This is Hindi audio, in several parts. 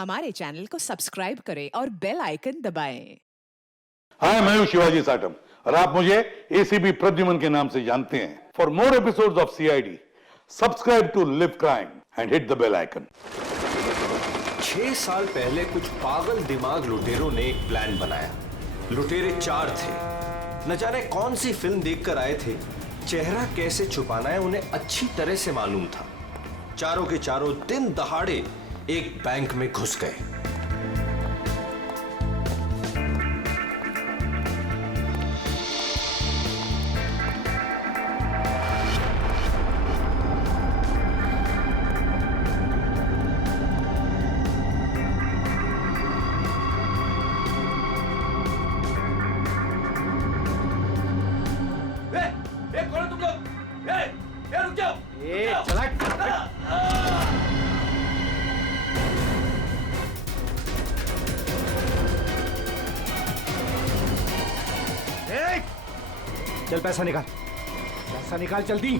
हमारे चैनल को सब्सक्राइब करें और बेल आइकन दबाएं। हाय, मैं हूं शिवाजी साटम और आप मुझे एसीपी प्रद्युमन के नाम से जानते हैं। For more episodes of CID, subscribe to live crime and hit the bell icon. 6 साल पहले कुछ पागल दिमाग लुटेरों ने एक प्लान बनाया। लुटेरे 4 थे। न जाने कौन सी फिल्म देखकर आए थे। चेहरा कैसे छुपाना है उन्हें अच्छी तरह से मालूम था। चारों के चारों दिन दहाड़े एक बैंक में घुस गए। कौन है तुम लोग? रुक जाओ! चल पैसा निकाल जल्दी।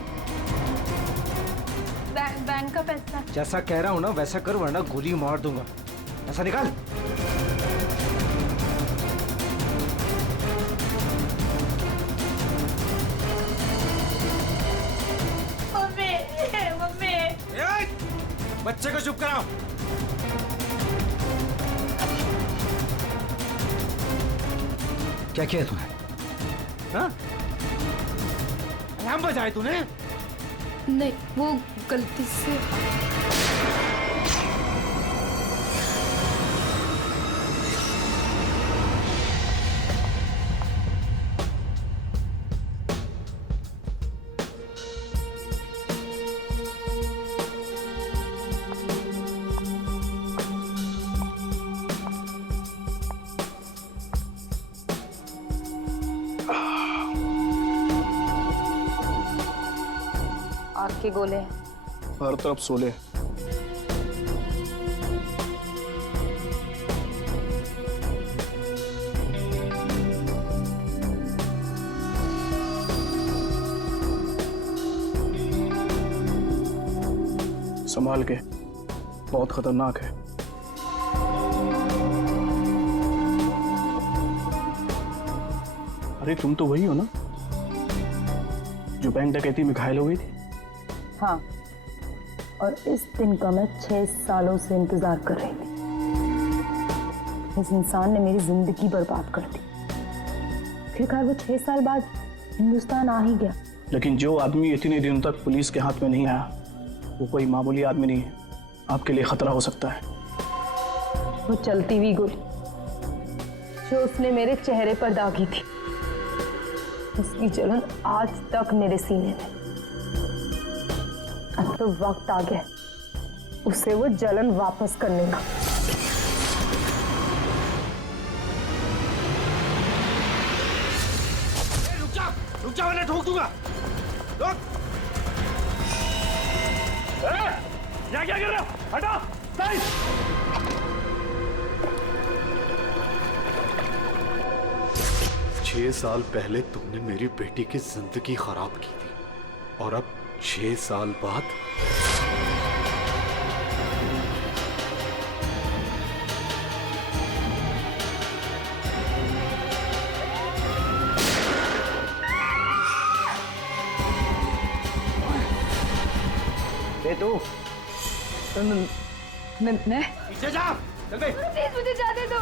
बैंक का पैसा। जैसा कह रहा हूं ना वैसा कर, वरना गोली मार दूंगा। पैसा निकाल। मम्मी बच्चे को चुप कराओ। क्या किया तूने? हाँ? अलार्म बजाए तूने? नहीं, वो गलती से। आग के गोले हैं। हर तरफ सोले। संभाल के, बहुत खतरनाक है। अरे तुम तो वही हो ना जो बैंक डकैती में घायल हो गई थी? हाँ, और इस दिन का मैं 6 सालों से इंतजार कर रही थी। इस इंसान ने मेरी जिंदगी बर्बाद कर दी। फिर वो 6 साल बाद हिंदुस्तान आ ही गया। लेकिन जो आदमी इतने दिनों तक पुलिस के हाथ में नहीं आया, वो कोई मामूली आदमी नहीं है। आपके लिए खतरा हो सकता है। वो चलती हुई गोली जो उसने मेरे चेहरे पर दागी थी, उसकी जलन आज तक मेरे सीने में। अब तो वक्त आ गया उसे वो जलन वापस करने का। रुक जा वरना ठोक दूंगा। रुक। यहाँ क्या कर रहे हो? हटो। साइड। 6 साल पहले तुमने मेरी बेटी की जिंदगी खराब की थी और अब 6 साल बाद तू मैं पीछे जा। चल बे। प्लीज मुझे जाने दो।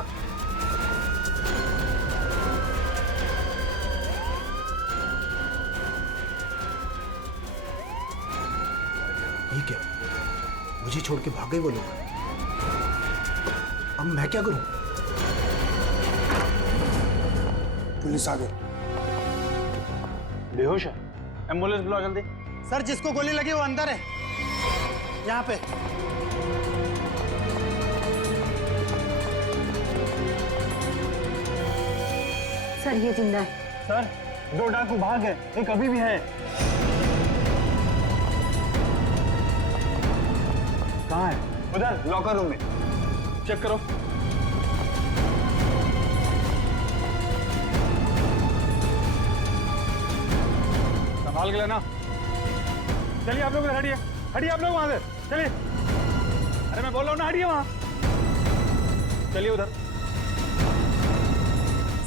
ये क्या? मुझे छोड़ के भाग गए वो लोग। अब मैं क्या करूं? पुलिस आ गई। बेहोश है। एम्बुलेंस बुलाओ जल्दी। सर, जिसको गोली लगी वो अंदर है, यहाँ पे। सर, ये जिंदा है। सर, 2 डाकू भाग गए, एक अभी भी है। कहाँ है? उधर लॉकर रूम में। चेक करो। संभाल के लेना। चलिए आप लोग हटिए, हटिए आप लोग वहां से, चलिए। अरे मैं बोल रहा हूँ ना, हटिए वहां। चलिए उधर।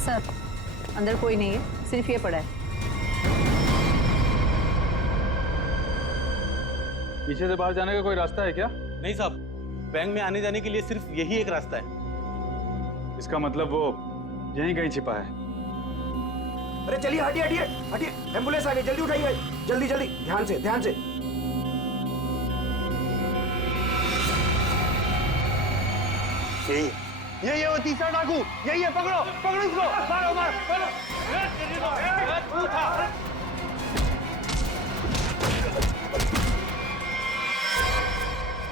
सर अंदर कोई नहीं है, सिर्फ ये पड़ा है। पीछे से बाहर जाने का कोई रास्ता है क्या? नहीं साहब, बैंक में आने जाने के लिए सिर्फ यही एक रास्ता है। इसका मतलब वो यहीं कहीं छिपा है। अरे चलिए, हटिए हटिए हटिए, एम्बुलेंस आ गई, जल्दी उठाइए, जल्दी जल्दी, ध्यान से ध्यान से। यही है वो तीसरा डाकू, यही है, पकड़ो पकड़ो इसको, मारो मारो मारो।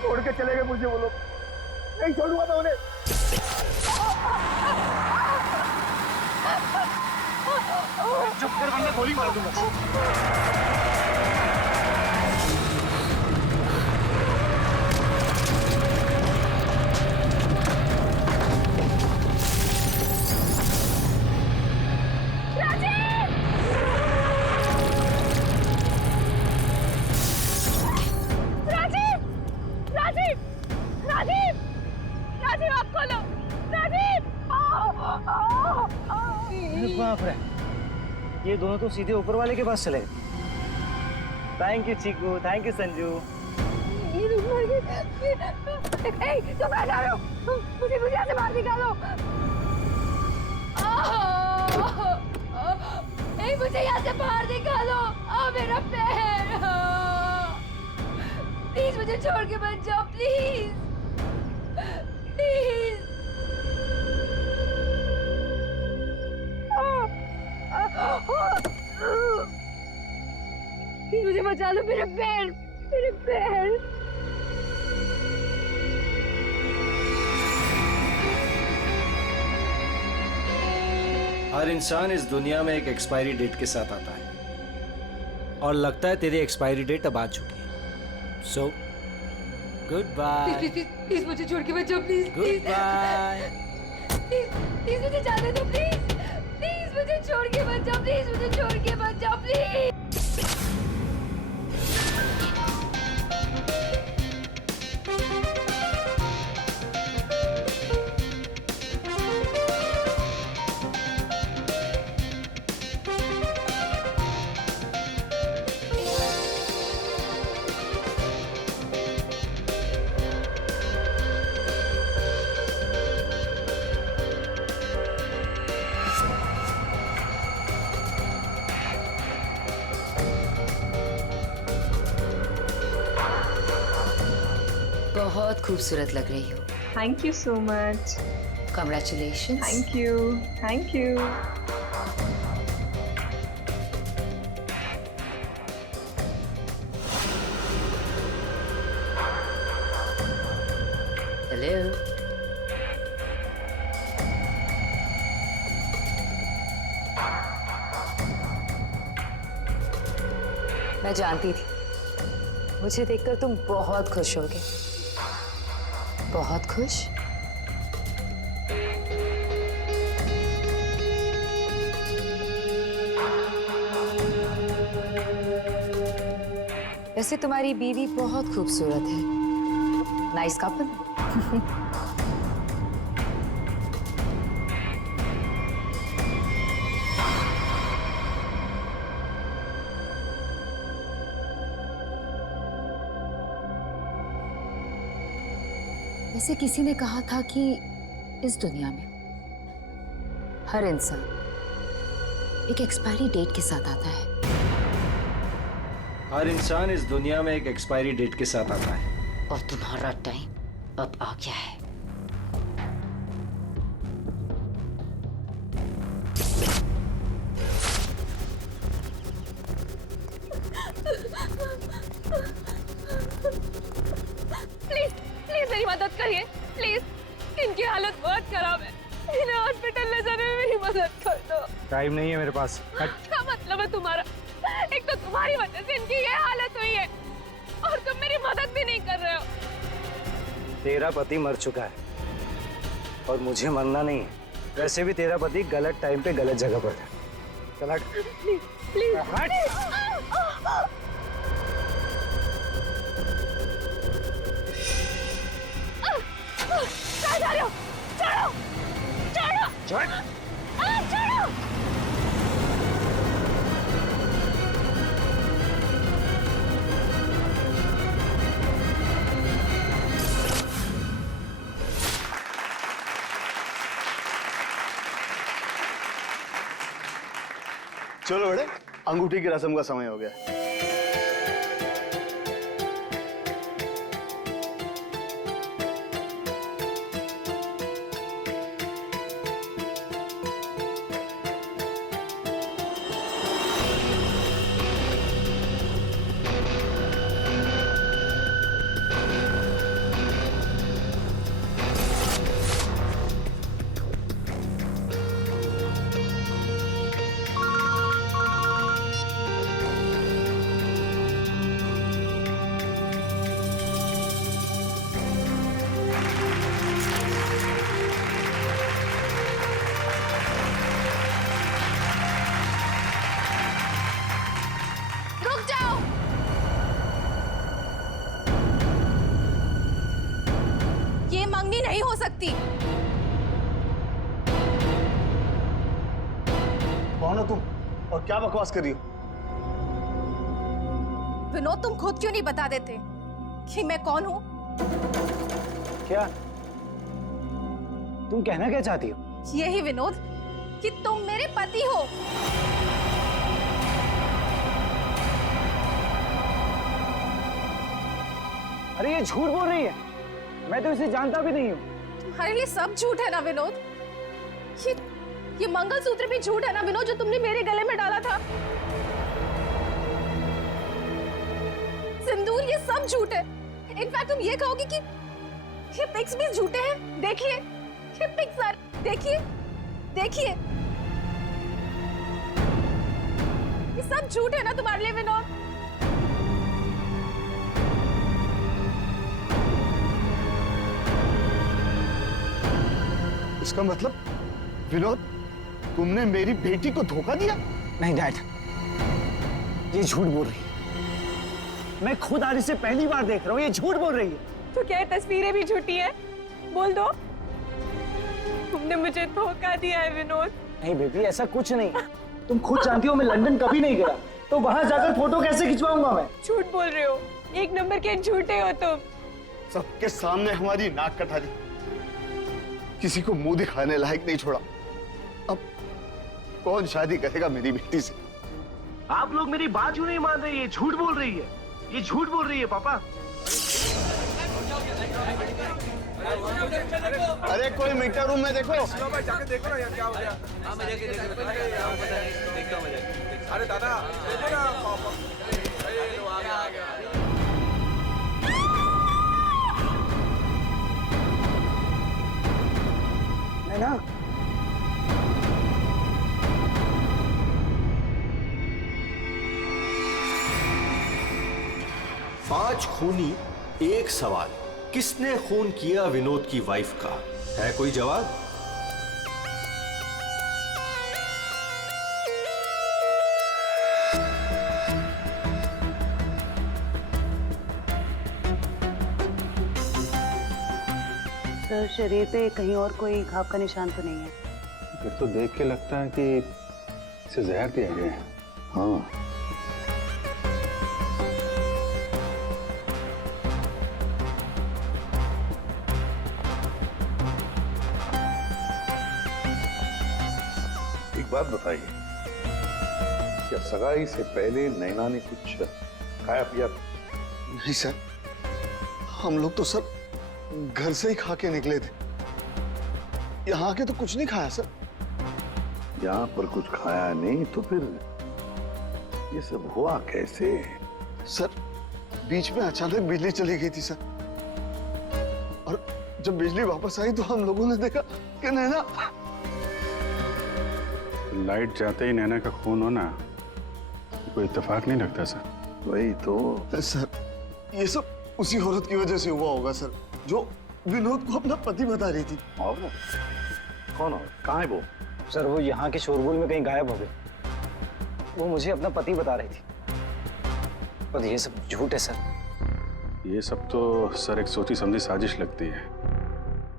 छोड़ के चले गए मुझे वो लोग, नहीं छोड़ूंगा मैं उन्हें। चुप कर वरना गोली मार दूंगा। बाप रे, ये दोनों तो सीधे ऊपर वाले के पास चले गए। Thank you Chiku, thank you Sanju. तुम आ जा रहे हो, मुझे यहाँ से बाहर निकालो। मुझे यहाँ से बाहर निकालो, मेरा पैर। प्लीज मुझे छोड़ के मत जाओ, प्लीज प्लीज। मुझे बचा लो, मेरे पैर, मेरे पैर। हर इंसान इस दुनिया में एक एक्सपायरी डेट के साथ आता है और लगता है तेरी एक्सपायरी डेट अब आ चुकी है। So good bye. प्लीज मुझे छोड़ के मत जाओ, प्लीज गुड बाय। प्लीज मुझे जाने दो, प्लीज प्लीज मुझे छोड़ के मत जाओ, प्लीज मुझे छोड़ के मत जाओ, प्लीज। बहुत खूबसूरत लग रही हो। Thank you so much. Congratulations. Thank you, thank you. Hello. मैं जानती थी मुझे देखकर तुम बहुत खुश होगे। बहुत खुश? वैसे तुम्हारी बीवी बहुत खूबसूरत है। Nice couple. वैसे किसी ने कहा था कि इस दुनिया में हर इंसान एक एक्सपायरी डेट के साथ आता है। हर इंसान इस दुनिया में एक एक्सपायरी डेट के साथ आता है। और तुम्हारा टाइम अब आ गया है। प्लीज प्लीज मेरी मदद करिए, प्लीज। इनकी हालत बहुत खराब है, इन्हें हॉस्पिटल ले जाने में मेरी मदद कर दो। टाइम नहीं है मेरे पास। क्या मतलब है तुम्हारा? एक तो तुम्हारी वजह से इनकी ये हालत हुई है और तुम मेरी मदद भी नहीं कर रहे हो। तेरा पति मर चुका है और मुझे मरना नहीं है। वैसे भी तेरा पति गलत टाइम पे गलत जगह पर था। चल हट। प्लीज प्लीज हट। कहाँ जा रहे हो? छोड़ो। छोड़ो! छोड़ो! चलो बेटे, अंगूठी की रस्म का समय हो गया। रुक जाओ! ये मंगनी नहीं हो सकती। कौन हो तुम और क्या बकवास कर रही हो? विनोद, तुम खुद क्यों नहीं बता देते कि मैं कौन हूँ? क्या तुम कहना क्या चाहती हो? यही विनोद कि तुम मेरे पति हो। अरे ये झूठ बोल रही है, मैं तो इसे जानता भी नहीं हूँ। तुम्हारे लिए सब झूठ है ना विनोद? ये मंगलसूत्र भी झूठ है ना विनोद, जो तुमने मेरे गले में डाला था? सिंदूर, ये सब झूठ है। इनफैक्ट तुम ये कहोगे कि ये पिक्स भी झूठे हैं। देखिए ये पिक्स, देखिए देखिए, ये सब झूठ है ना तुम्हारे लिए विनोद? इसका मतलब विनोद, तुमने मेरी बेटी को धोखा दिया? नहीं डैड, ये झूठ बोल रही है। मैं खुद आज इसे पहली बार देख रहा हूँ, ये झूठ बोल रही है। तो क्या तस्वीरें भी झूठी हैं? बोल दो, तुमने मुझे धोखा दिया है विनोद। नहीं बेबी, ऐसा कुछ नहीं। तुम खुद जानती हो मैं लंदन कभी नहीं गया, तो वहां जाकर फोटो कैसे खिंचवाऊंगा मैं? झूठ बोल रहे हो, एक नंबर के झूठे हो तुम। सबके सामने हमारी नाक कटा दी, किसी को मुंह दिखाने लायक नहीं छोड़ा। अब कौन शादी करेगा मेरी बेटी से? आप लोग मेरी बात क्यों नहीं मान रहे? ये झूठ बोल रही है, ये झूठ बोल रही है पापा। अरे कोई मीटर रूम में देखो। जाके देखो ना यार, क्या हो गया? अरे दादा देखो ना, आ गया। ना 5 खूनी एक सवाल, किसने खून किया विनोद की वाइफ का? है कोई जवाब? सर, शरीर पे कहीं और कोई घाव का निशान तो नहीं है? फिर तो देख के लगता है कि इसे जहर दिया गया है। हाँ, एक बात बताइए, क्या सगाई से पहले नैना ने कुछ खाया पिया? नहीं सर, हम लोग तो सर घर से ही खा के निकले थे। यहाँ के तो कुछ नहीं खाया सर। यहाँ पर कुछ खाया नहीं तो फिर ये सब हुआ कैसे? सर बीच में अचानक बिजली चली गई थी सर, और जब बिजली वापस आई तो हम लोगों ने देखा कि नैना। लाइट जाते ही नैना का खून होना कोई इत्तेफाक नहीं लगता सर। वही तो सर, ये सब उसी औरत की वजह से हुआ होगा सर, जो विनोद को अपना पति बता रही थी। और कौन और कहाँ है वो? सर वो यहाँ के शोरगुल में कहीं गायब हो गई। वो मुझे अपना पति बता रही थी, पर ये सब झूठ है सर। ये सब तो सर एक सोची समझी साजिश लगती है।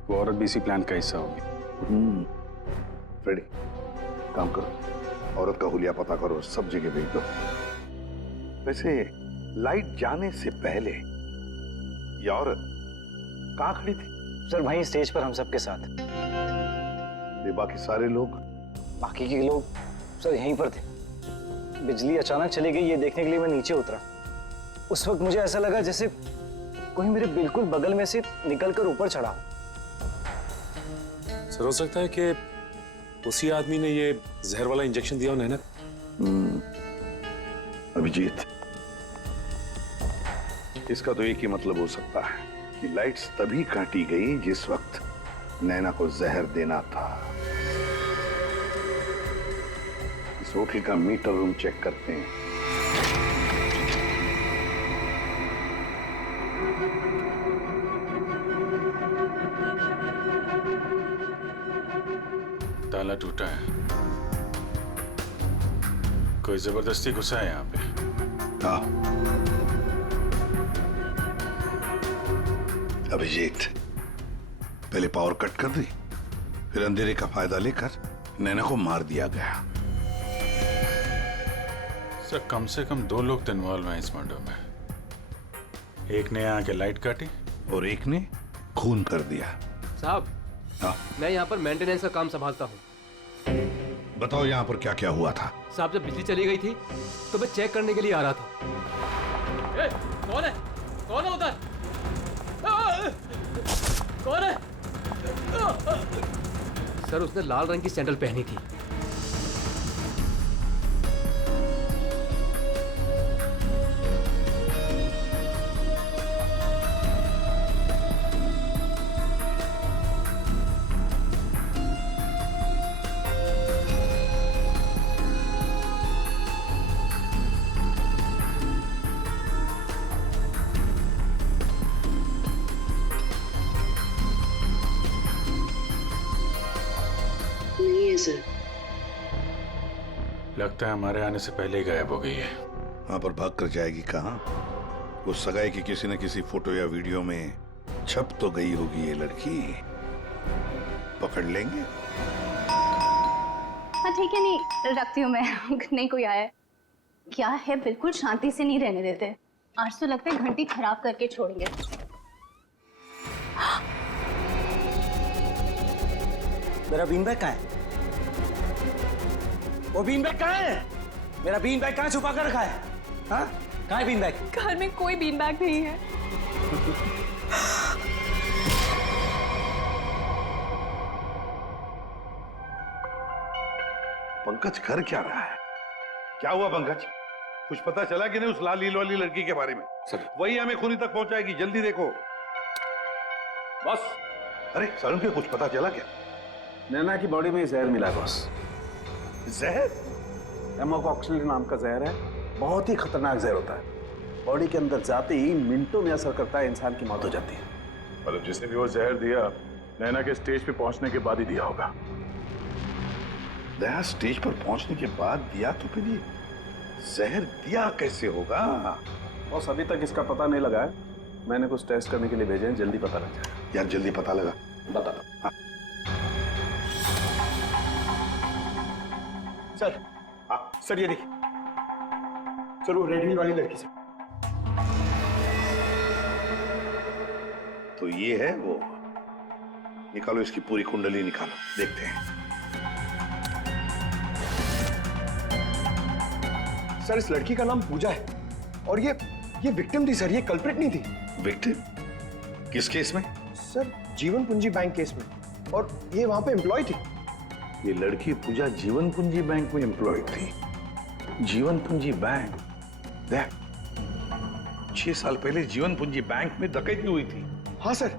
वो औरत भी इसी प्लान का हिस्सा होगी। फ्रेडी, काम करो, औरत का हुलिया पता करो, सब जगह भेज दो। वैसे लाइट जाने से पहले ये औरत कहाँ खड़ी थी? सर वहीं स्टेज पर हम सबके साथ। ये बाकी सारे लोग? बाकी के लोग सर यहीं पर थे। बिजली अचानक चली गई ये देखने के लिए मैं नीचे उतरा। उस वक्त मुझे ऐसा लगा जैसे कोई मेरे बिल्कुल बगल में से निकलकर ऊपर चढ़ा। सर हो सकता है कि उसी आदमी ने ये जहर वाला इंजेक्शन दिया हो नैना। अभिजीत, इसका तो एक ही मतलब हो सकता है कि लाइट्स तभी काटी गई जिस वक्त नैना को जहर देना था। इस होटल का मीटर रूम चेक करते हैं। ताला टूटा है, कोई जबरदस्ती घुसा है यहाँ पे। हाँ अभिजीत, पहले पावर कट कर दी, फिर अंधेरे का फायदा लेकर नैना को मार दिया गया। सर कम से कम 2 लोग तो इन्वॉल्व हैं इस मर्डर में। एक ने आके लाइट काटी और एक ने खून कर दिया। साहब, हाँ मैं यहाँ पर मेंटेनेंस का काम संभालता हूँ। बताओ यहाँ पर क्या क्या हुआ था? साहब जब बिजली चली गई थी तो मैं चेक करने के लिए आ रहा था। कौन है? कौन है उधर? कौन है? सर उसने लाल रंग की सैंडल पहनी थी। लगता है हमारे आने से पहले ही गायब हो गई है। वहां पर भाग कर जाएगी कहाँ? वो सगाई की किसी न किसी फोटो या वीडियो में छप तो गई होगी ये लड़की। पकड़ लेंगे। हाँ ठीक है, नहीं रखती हूँ मैं। नहीं कोई आया है क्या है? बिल्कुल शांति से नहीं रहने देते। आज तो लगता है घंटी खराब करके छोड़ेंगे। मेरा बीन बैग कहाँ है? वो बीन बैग कहाँ है? मेरा बीन बैग कहाँ छुपा कर रखा है? हाँ कहाँ है बीन बैग? घर में कोई बीन बैग नहीं है। पंकज कर क्या रहा है? क्या हुआ पंकज? कुछ पता चला कि नहीं उस लाल लील वाली लड़की के बारे में? सर वही हमें खूनी तक पहुंचाएगी, जल्दी देखो। बस अरे सरुण के कुछ पता चला क्या? नैना की बॉडी में जहर मिला बॉस। जहर? एमोकॉक्सिलिन नाम का जहर है, बहुत ही खतरनाक जहर होता है। बॉडी के अंदर जाते ही मिनटों में असर करता है, इंसान की मौत हो जाती है। मतलब जिसने भी वो जहर दिया नैना के स्टेज पे पहुंचने के बाद ही दिया होगा। दया स्टेज पर पहुंचने के बाद दिया तो फिर ये जहर दिया कैसे होगा? बॉस अभी तक इसका पता नहीं लगा है। मैंने कुछ टेस्ट करने के लिए भेजे हैं, जल्दी पता लग जाएगा। यार जल्दी पता लगा, बता दो। हाँ। सर, हाँ सर ये देखिए सर, वो रेड हिल वाली लड़की से। तो ये है वो। निकालो इसकी पूरी कुंडली निकालो, देखते हैं। सर इस लड़की का नाम पूजा है और ये विक्टिम थी सर, ये कल्प्रिट नहीं थी। विक्टिम? किस केस में? सर जीवन पूंजी बैंक केस में, और ये वहां पे एम्प्लॉय थी। ये लड़की पूजा जीवन पूंजी बैंक में एम्प्लॉय थी। जीवन पूंजी बैंक? देख, 6 साल पहले जीवन पूंजी बैंक में डकैती हुई थी। हाँ सर,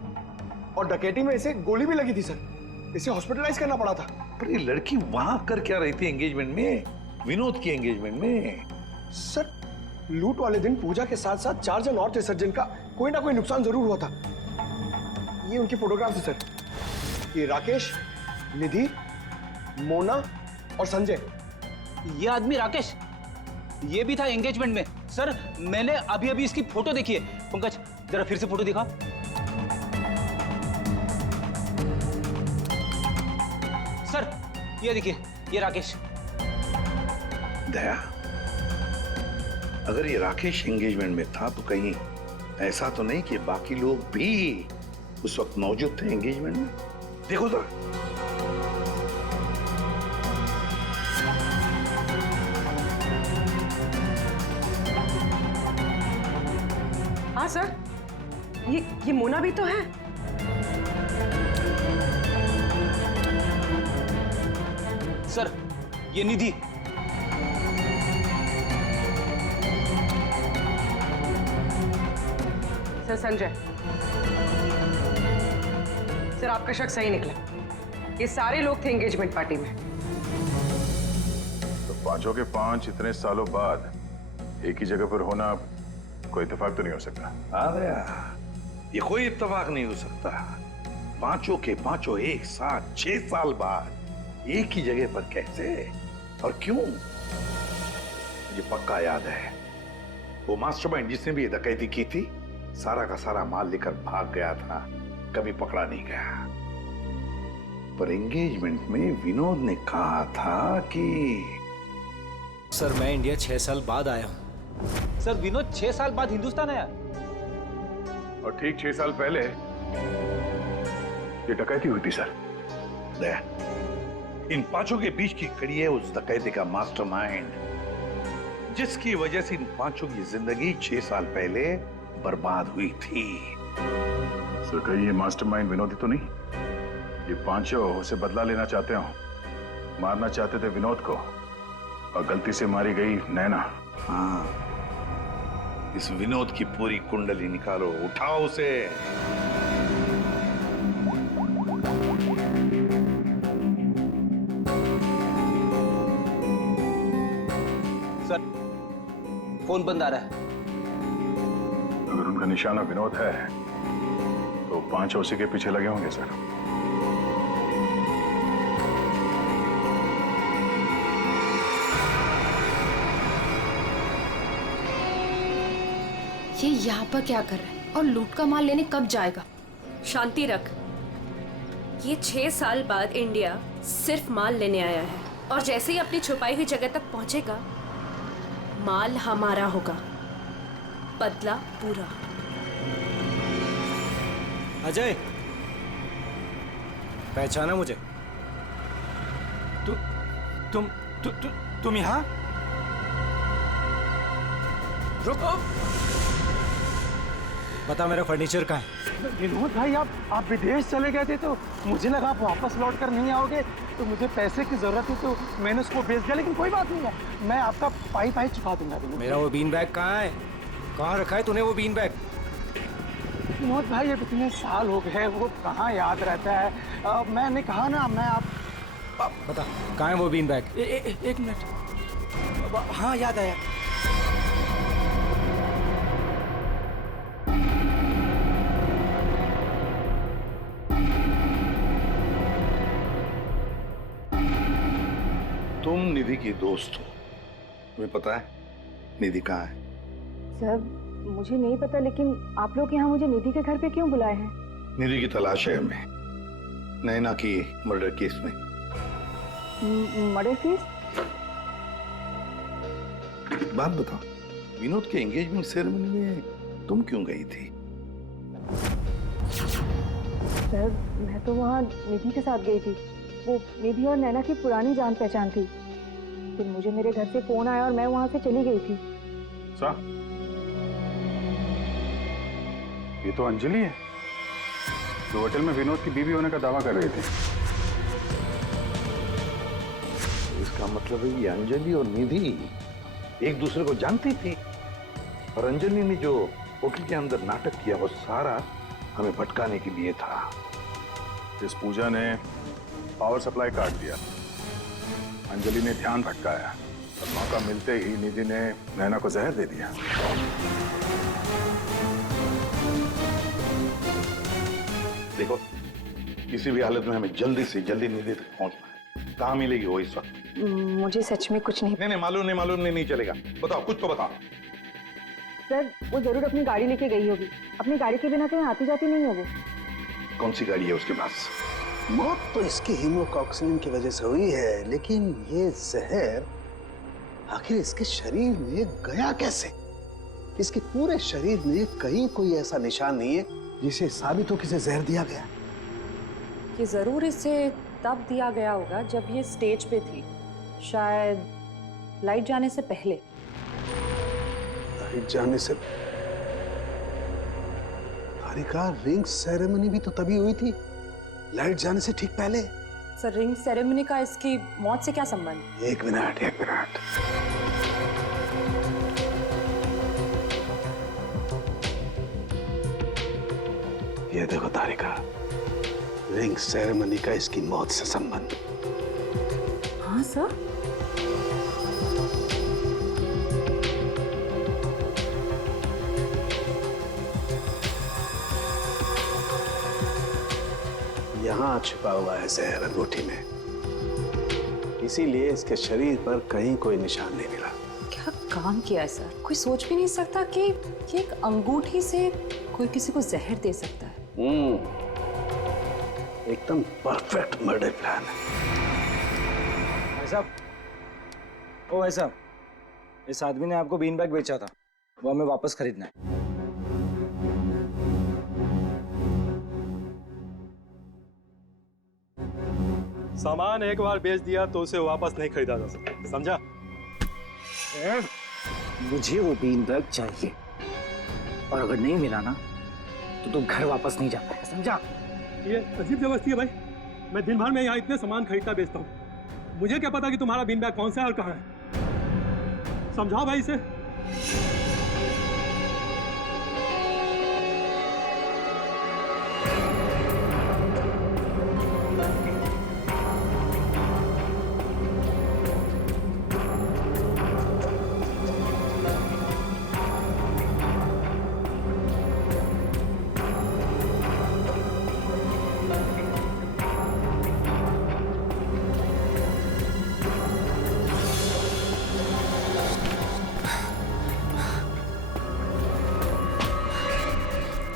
और डकैती में इसे गोली भी लगी थी सर, इसे हॉस्पिटलाइज करना पड़ा था। पर ये लड़की वहां कर क्या रही थी एंगेजमेंट में, विनोद की एंगेजमेंट में? सर लूट वाले दिन पूजा के साथ साथ 4 जन और थे सर, जिनका कोई ना कोई नुकसान जरूर हुआ था। ये उनकी फोटोग्राफ है सर। ये राकेश, निधि, मोना और संजय। ये आदमी राकेश, ये भी था एंगेजमेंट में। सर मैंने अभी अभी इसकी फोटो देखी है। पंकज जरा फिर से फोटो दिखा। सर ये देखिए, ये राकेश। दया, अगर ये राकेश एंगेजमेंट में था तो कहीं ऐसा तो नहीं कि बाकी लोग भी उस वक्त मौजूद थे एंगेजमेंट में? देखो तो। हाँ सर, ये मोना भी तो है। सर ये निधि। सर संजय, सर आपका शक सही निकला। ये सारे लोग थे एंगेजमेंट पार्टी में। तो पांचों के पांच इतने सालों बाद एक ही जगह पर होना कोई इत्तेफाक तो नहीं हो सकता। हाँ दया, ये कोई इत्तेफाक नहीं हो सकता। पांचों के पांचों एक साथ 6 साल बाद एक ही जगह पर कैसे और क्यों? मुझे पक्का याद है, वो मास्टरमाइंड जिसने भी ये डकैती की थी सारा का सारा माल लेकर भाग गया था, कभी पकड़ा नहीं गया। पर एंगेजमेंट में विनोद ने कहा था कि सर मैं इंडिया 6 साल बाद आया हूँ। सर विनोद 6 साल बाद हिंदुस्तान आया। और ठीक 6 साल पहले ये डकैती हुई थी सर। दया, इन पांचों के बीच की कड़ी है उस डकैती का मास्टरमाइंड, जिसकी वजह से इन पांचों की जिंदगी 6 साल पहले बर्बाद हुई थी। सर कहीं ये मास्टरमाइंड विनोद ही तो नहीं? ये पांचों उसे बदला लेना चाहते हो, मारना चाहते थे विनोद को और गलती से मारी गई नैना। हाँ, इस विनोद की पूरी कुंडली निकालो, उठाओ उसे। सर फोन बंद आ रहा है। अगर उनका निशाना विनोद है तो पांचों उसी के पीछे लगे होंगे सर। ये यहाँ पर क्या कर रहा है और लूट का माल लेने कब जाएगा? शांति रख। ये 6 साल बाद इंडिया सिर्फ माल लेने आया है और जैसे ही अपनी छुपाई हुई जगह तक पहुंचेगा माल हमारा होगा, बदला पूरा। अजय, पहचाना मुझे? तुम यहाँ? रुको, बता मेरा फर्नीचर कहाँ है? विनोद भाई, आप विदेश चले गए थे तो मुझे लगा आप वापस लौट कर नहीं आओगे, तो मुझे पैसे की जरूरत थी तो मैंने उसको बेच दिया। लेकिन कोई बात नहीं है, मैं आपका पाई चुका दूंगा। मेरा वो बीन बैग कहाँ है? कहाँ रखा है तूने वो बीन बैग? विनोद भाई, अब इतने साल हो गए, वो कहाँ याद रहता है। मैंने कहा ना, मैं आप बता कहाँ है वो बीन बैग? एक मिनट। हाँ याद आया। तुम निधि की दोस्त हो, तुम्हें पता है निधि कहाँ है? सर मुझे नहीं पता, लेकिन आप लोग यहाँ मुझे निधि के घर पे क्यों बुलाए हैं? निधि की तलाश है हमें, नैना की मर्डर केस में। Murder case? बात बताओ, विनोद के एंगेजमेंट सेरेमनी में तुम क्यों गई थी? सर मैं तो वहाँ निधि के साथ गई थी। वो निधि और नैना की पुरानी जान पहचान थी। फिर मुझे मेरे घर से फोन आया और मैं वहाँ से चली गई थी। ये तो अंजलि है जो होटल में विनोद की बीवी होने का दावा कर रही थी। इसका मतलब है ये अंजलि और निधि एक दूसरे को जानती थी, और अंजलि ने जो होटल के अंदर नाटक किया वो सारा हमें भटकाने के लिए था। इस पूजा ने पावर सप्लाई काट दिया, अंजलि ने ध्यान भटकाया और मौका मिलते ही निधि ने नैना को जहर दे दिया। देखो, किसी भी हालत में हमें जल्दी से जल्दी निधि तक पहुंचना है। कहाँ मिलेगी वो इस वक्त? मुझे सच में कुछ नहीं। नहीं, मालूम नहीं चलेगा। बताओ, कुछ तो बताओ। सर वो जरूर अपनी गाड़ी लेके गई होगी। अपनी गाड़ी के बिना कहीं आती जाती नहीं होगी। कौन सी गाड़ी है उसके पास? मौत तो इसकी हीमोकॉक्सिन की वजह से हुई है, लेकिन ये जहर आखिर इसके शरीर में गया कैसे? इसके पूरे शरीर में कहीं कोई ऐसा निशान नहीं है जिसे साबित हो कि इसे जहर दिया गया। ये जरूर इसे तब दिया गया होगा जब ये स्टेज पे थी, शायद लाइट जाने से पहले। लाइट जाने से? तारिका, रिंग सेरेमनी भी तो तभी हुई थी, लाइट जाने से ठीक पहले। सर, रिंग सेरेमनी का इसकी मौत से क्या संबंध? एक मिनट। ये देखो तारिका, रिंग सेरेमनी का इसकी मौत से संबंध। हाँ सर। यहाँ छुपा हुआ है जहर अंगूठी में, इसीलिए इसके शरीर पर कहीं कोई निशान नहीं मिला। क्या काम किया है सर? कोई सोच भी नहीं सकता कि एक अंगूठी से कोई किसी को जहर दे सकता है। एकदम परफेक्ट मर्डर प्लान है। भाई साहब, ओ भाई साहब, इस आदमी ने आपको बीन बैग बेचा था, वो हमें वापस खरीदना है। सामान एक बार बेच दिया तो उसे वापस नहीं खरीदा जा सकता, समझा? मुझे वो बीन बैग चाहिए, और अगर नहीं मिला ना तो तुम घर वापस नहीं जा पाएगा, समझा? ये अजीब जबरदस्ती है भाई। मैं दिन भर में यहाँ इतने सामान खरीदता बेचता हूँ, मुझे क्या पता कि तुम्हारा बीन बैग कौन सा है और कहाँ है? समझाओ भाई इसे।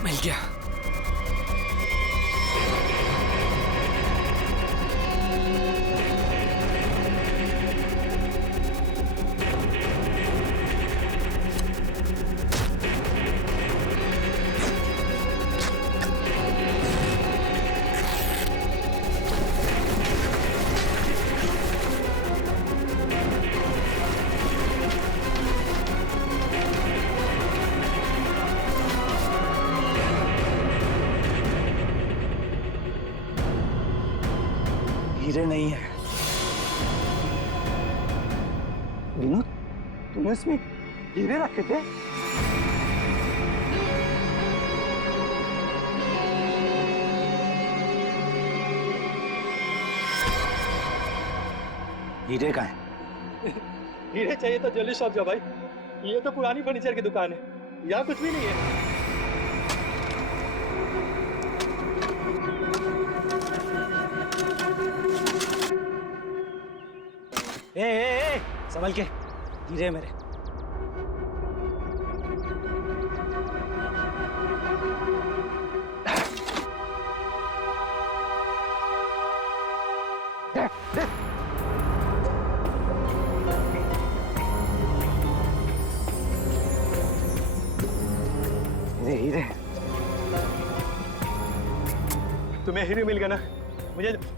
मिल गया। हीरे नहीं है। विनोद, तूने इसमें हीरे रखे थे? हीरे कहाँ है? हीरे चाहिए तो ज्वेलरी शॉप जाओ भाई, ये तो पुरानी फर्नीचर की दुकान है, यहाँ कुछ भी नहीं है। ए, संभल के, हीरे मेरे। हीरे तुम्हें हीरे मिल गया ना,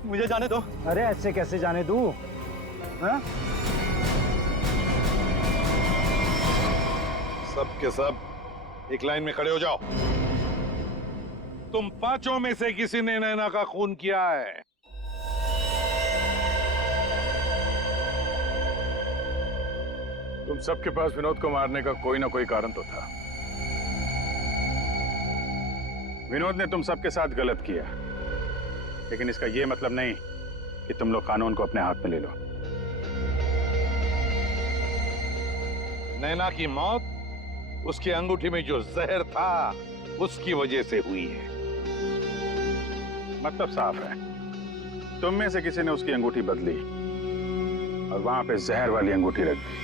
मुझे जाने दो। अरे ऐसे कैसे जाने दूं? हाँ? सब के सब एक लाइन में खड़े हो जाओ। तुम पांचों में से किसी ने नैना का खून किया है? तुम सबके पास विनोद को मारने का कोई ना कोई कारण तो था। विनोद ने तुम सबके साथ गलत किया, लेकिन इसका यह मतलब नहीं कि तुम लोग कानून को अपने हाथ में ले लो। नैना की मौत उसकी अंगूठी में जो जहर था उसकी वजह से हुई है। मतलब साफ है, तुम में से किसी ने उसकी अंगूठी बदली और वहां पे जहर वाली अंगूठी रख दी।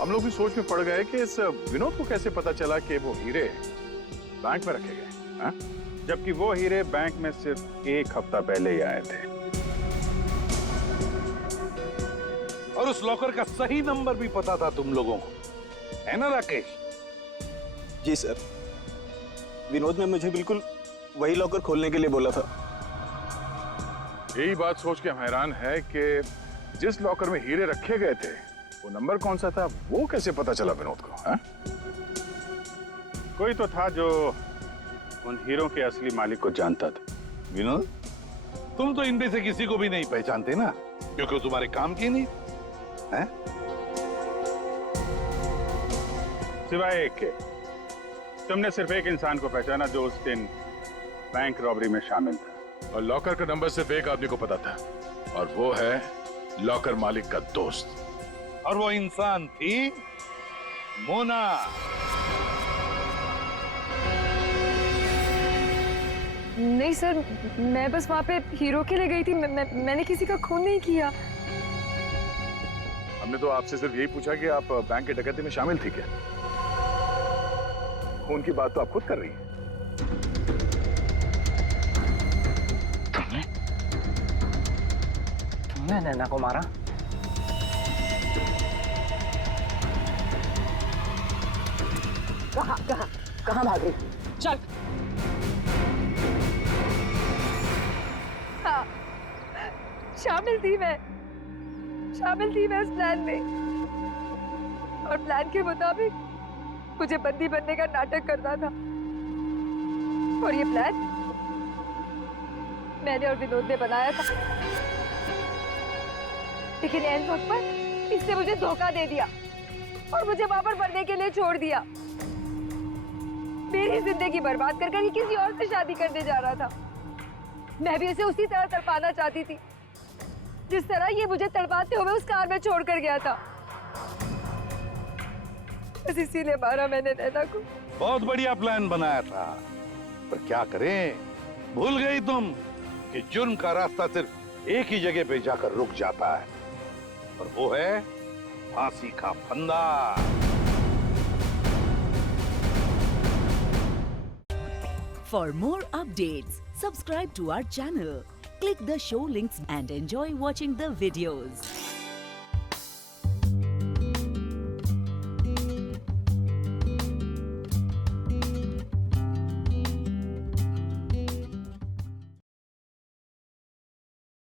हम लोग भी सोच में पड़ गए कि इस विनोद को कैसे पता चला कि वो हीरे बैंक में रखे गए। जबकि वो हीरे बैंक में सिर्फ 1 हफ्ता पहले ही आए थे। और उस लॉकर का सही नंबर भी पता था तुम लोगों को, है ना राकेश? जी सर, विनोद ने मुझे बिल्कुल वही लॉकर खोलने के लिए बोला था। यही बात सोच के हम हैरान है कि जिस लॉकर में हीरे रखे गए थे वो नंबर कौन सा था, वो कैसे पता चला विनोद को? हा? कोई तो था जो उन हीरों के असली मालिक को जानता था। विनोद, तुम तो इनमें से किसी को भी नहीं पहचानते ना, क्योंकि वो तुम्हारे काम की नहीं है? सिवाय एक के, तुमने सिर्फ एक इंसान को पहचाना जो उस दिन बैंक रॉबरी में शामिल था, और लॉकर का नंबर सिर्फ एक आदमी को पता था, और वो है लॉकर मालिक का दोस्त। और वो इंसान थी मोना। नहीं सर, मैं बस वहाँ पे हीरो के लिए गई थी। मैंने किसी का खून नहीं किया। हमने तो आपसे सिर्फ यही पूछा कि आप बैंक के डकैती में शामिल थी क्या? खून की बात तो आप खुद कर रही हैं। तुमने नैना को मारा? कहाँ भाग रही? चल। हाँ, शामिल थी मैं उस प्लान में, और प्लान के मुताबिक मुझे बंदी बनने का नाटक करना था। और ये प्लान मैंने और विनोद ने बनाया था, लेकिन एंड वक्त पर इसने मुझे धोखा दे दिया और मुझे वहां पर मरने के लिए छोड़ दिया। मेरी जिंदगी बर्बाद कर ये किसी और से शादी करने जा रहा था। मैं भी उसे उसी तरह तड़पाना चाहती थी जिस तरह ये मुझे तड़पाते हुए उस कार में छोड़कर गया था। बस इसीलिए मारा मैंने नैना को। बहुत बढ़िया प्लान बनाया था, पर क्या करें, भूल गई तुम कि जुर्म का रास्ता सिर्फ एक ही जगह पे जाकर रुक जाता है, और वो है फांसी का फंदा। For more updates, subscribe to our channel, click the show links and enjoy watching the videos.